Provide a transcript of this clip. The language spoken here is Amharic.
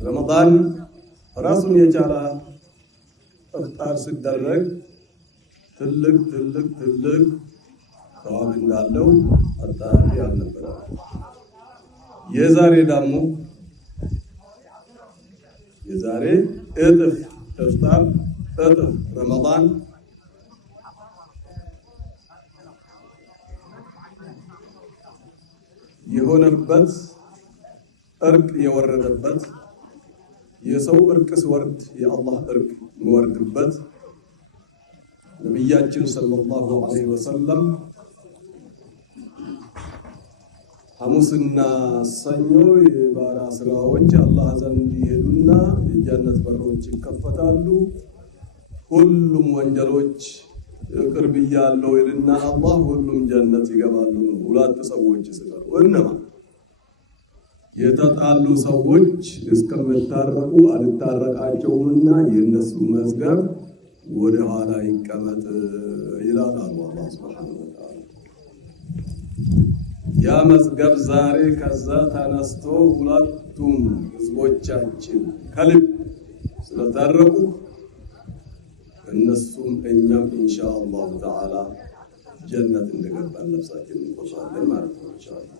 ረመዳን ራሱን የቻለ ኢፍጣር ሲደረግ ትልቅ ሰዋብ እንዳለው አጣሪ አልነበረም። የዛሬ ደግሞ እጥፍ ኢፍጣር እጥፍ ረመዳን የሆነበት እርቅ የወረደበት የሰው እርቅ ሲወርድ የአላህ እርቅ የሚወርድበት ነብያችን ሰለላሁ ዐለይሂ ወሰለም ሐሙስና ሰኞ የባሪያ ስራዎች አላህ ዘንድ ይሄዱና የጀነት በሮች ይከፈታሉ። ሁሉም ወንጀሎች ቅርብ ያለው ይልና አላህ ሁሉም ጀነት ይገባሉ። ሁለት ሰዎች ሲቀሩ እነማ የተጣሉ ሰዎች እስከመታረቁ አልታረቃቸውምና የነሱ መዝገብ ወደ ኋላ ይቀመጥ ይላል አላህ ሱብሓነሁ ወተዓላ። ያ መዝገብ ዛሬ ከዛ ተነስቶ ሁለቱም ህዝቦቻችን ከልብ ስለታረቁ እነሱም እኛም ኢንሻአላህ ተዓላ ጀነት እንደገባን ነፍሳችን እንቆጥራለን ማለት ነው ኢንሻአላህ።